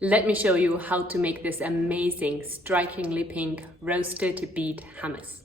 Let me show you how to make this amazing, strikingly pink roasted beet hummus.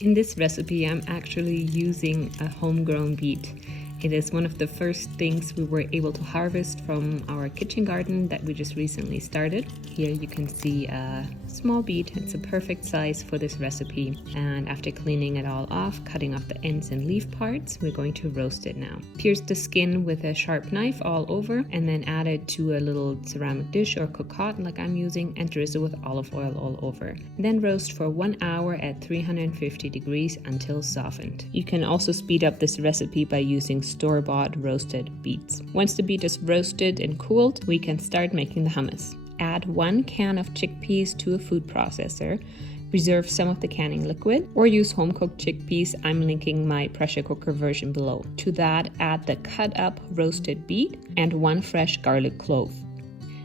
In this recipe, I'm actually using a homegrown beet. It is one of the first things we were able to harvest from our kitchen garden that we just recently started. Here you can see a small beet. It's a perfect size for this recipe. And after cleaning it all off, cutting off the ends and leaf parts, we're going to roast it now. Pierce the skin with a sharp knife all over and then add it to a little ceramic dish or cocotte like I'm using and drizzle with olive oil all over. Then roast for 1 hour at 350 degrees until softened. You can also speed up this recipe by using store-bought roasted beets. Once the beet is roasted and cooled, we can start making the hummus. Add 1 can of chickpeas to a food processor. Reserve some of the canning liquid or use home-cooked chickpeas. I'm linking my pressure cooker version below. To that, add the cut up roasted beet and 1 fresh garlic clove.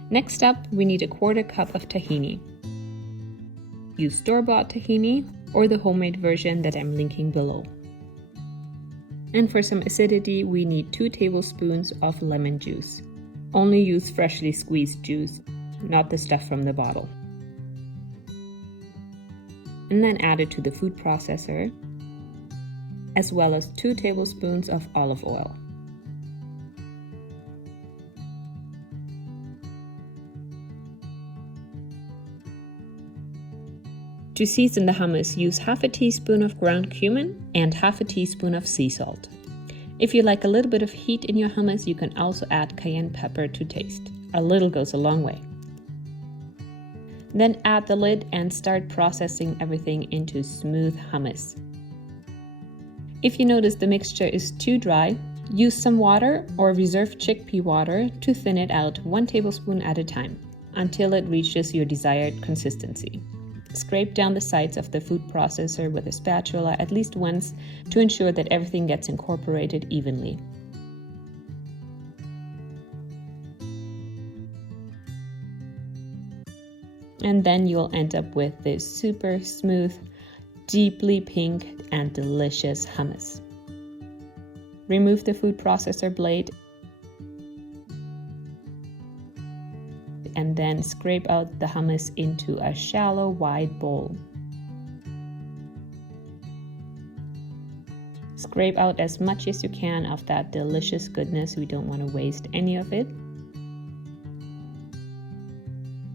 Next up, we need a 1/4 cup of tahini. Use store-bought tahini or the homemade version that I'm linking below. And for some acidity, we need 2 tablespoons of lemon juice. Only use freshly squeezed juice, not the stuff from the bottle. And then add it to the food processor, as well as 2 tablespoons of olive oil. To season the hummus, use 1/2 teaspoon of ground cumin and 1/2 teaspoon of sea salt. If you like a little bit of heat in your hummus, you can also add cayenne pepper to taste. A little goes a long way. Then add the lid and start processing everything into smooth hummus. If you notice the mixture is too dry, use some water or reserve chickpea water to thin it out 1 tablespoon at a time until it reaches your desired consistency. Scrape down the sides of the food processor with a spatula at least once to ensure that everything gets incorporated evenly. And then you'll end up with this super smooth, deeply pink and delicious hummus. Remove the food processor blade and then scrape out the hummus into a shallow, wide bowl. Scrape out as much as you can of that delicious goodness. We don't want to waste any of it.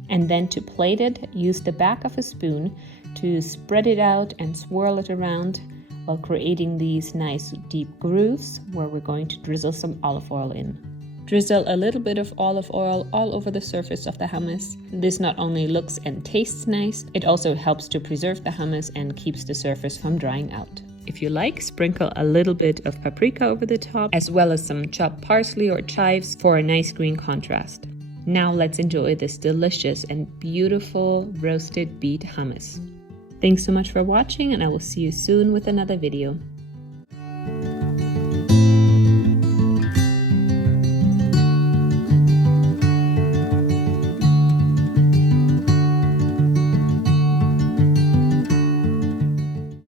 And then to plate it, use the back of a spoon to spread it out and swirl it around while creating these nice deep grooves where we're going to drizzle some olive oil in. Drizzle a little bit of olive oil all over the surface of the hummus. This not only looks and tastes nice, it also helps to preserve the hummus and keeps the surface from drying out. If you like, sprinkle a little bit of paprika over the top, as well as some chopped parsley or chives for a nice green contrast. Now let's enjoy this delicious and beautiful roasted beet hummus. Thanks so much for watching, and I will see you soon with another video.